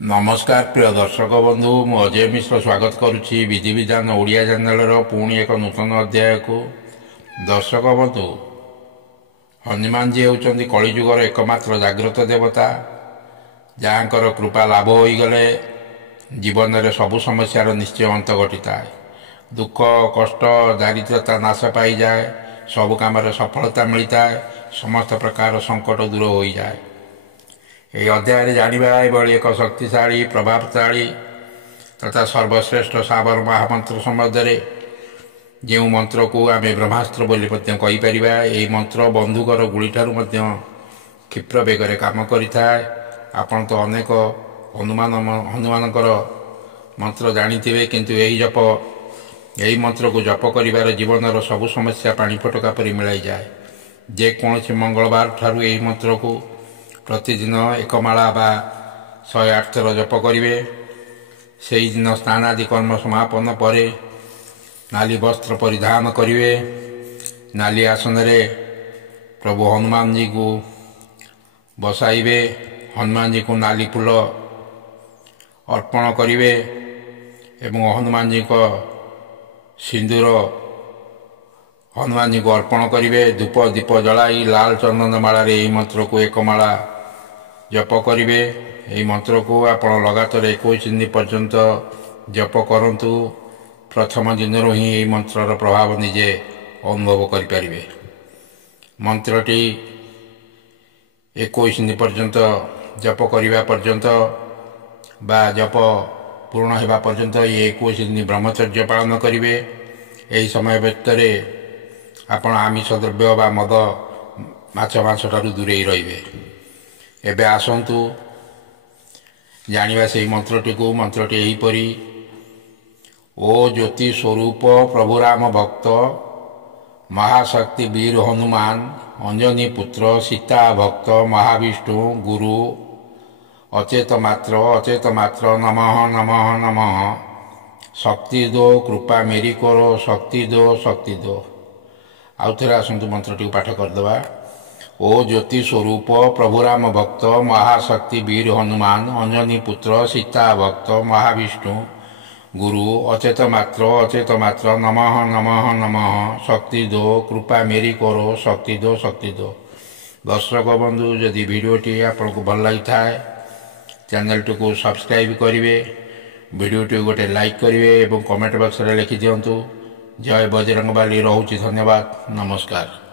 नमस्कार प्रिय दर्शक बंधु मु अजय मिश्र स्वागत करुच्ची विधि विधान ओडिया चैनल पुणी एक नूतन अध्याय को। दर्शक बंधु, हनुमान जी होउचंदी कलिजुगर एकमात्र जाग्रत देवता जहाँकर कृपा लाभ हो गले जीवन में सबु समस्यार निश्चय अंत घटी दुख कष्ट दारिद्रता नाश पाई जाए, सबु काम सफलता मिलता है, समस्त प्रकार संकट दूर हो जाए। ये अध्याय जानिबा एभली एक शक्तिशाली प्रभावशाली तथा सर्वश्रेष्ठ साबर महामंत्र सम्बन्ध जो मंत्र को आम ब्रह्मास्त्र बोली कहीपर। यही मंत्र बंधुकर गुड़ी ठारू क्षिप्र बेगर काम करें। आपण तो अनेक हनुमानकर मंत्र जानी किंतु यही जप यही मंत्र को जप कर जीवन सबु समस्या पानी फटका पर मिलाई जाए। जेकोसी मंगलवार ठारू यही मंत्र को प्रतिदिन एक माला बा 108 थर जप करेंगे। से दिन स्नान आदि कर्म समापन पर नाली वस्त्र परिधान करेंगे। नाली आसन रे प्रभु हनुमान जी को बसाइबे। हनुमान जी को नाली फूल अर्पण करेंगे एवं हनुमान जी को सिंदूर हनुमान जी को अर्पण करेंगे। धूप दीप जलाई लाल चंदन माला रे यही मंत्र को एक माला जप करेंगे। यही मंत्र को आपण लगातार 21 दिन पर्यंत जप करंतु। प्रथम दिन ही यही मंत्र प्रभाव निजे अनुभव करें। मंत्रटी 21 दिन पर्यंत जप करने पर्यंत बा जप पूर्ण होगा पर्यंत ये 21 दिन ब्रह्मचर्य पालन करेंगे। यही समय भितर आपण आमिष द्रव्य बा मद माछ मांस ठारू दूरे रहिबे। एबे आसंतु जानिबा से मंत्रटी को। मंत्रटी एहीपरि। ओ ज्योति स्वरूप प्रभु राम भक्त महाशक्ति वीर हनुमान अंजनी पुत्र सीता भक्त महाविष्णु गुरु अचेत मात्र नमः नमः नमः शक्ति दो कृपा मेरी करो शक्ति दो। आउ थे आसतु मंत्रटी को पाठ करदे। ओ ज्योति स्वरूप प्रभु राम भक्त महाशक्ति वीर हनुमान अंजनी पुत्र सीता भक्त महाविष्णु गुरु अचेत मात्र नमः नमः नमः शक्ति दो कृपा मेरी करो शक्ति दो। दर्शक बंधु, यदि वीडियोटी आपको भल लगी था चैनल को सब्सक्राइब करेंगे, वीडियोटी गोटे लाइक करेंगे और कमेंट बॉक्स में लिखि दिंतु। जय बजरंगबली। रोचे धन्यवाद। नमस्कार।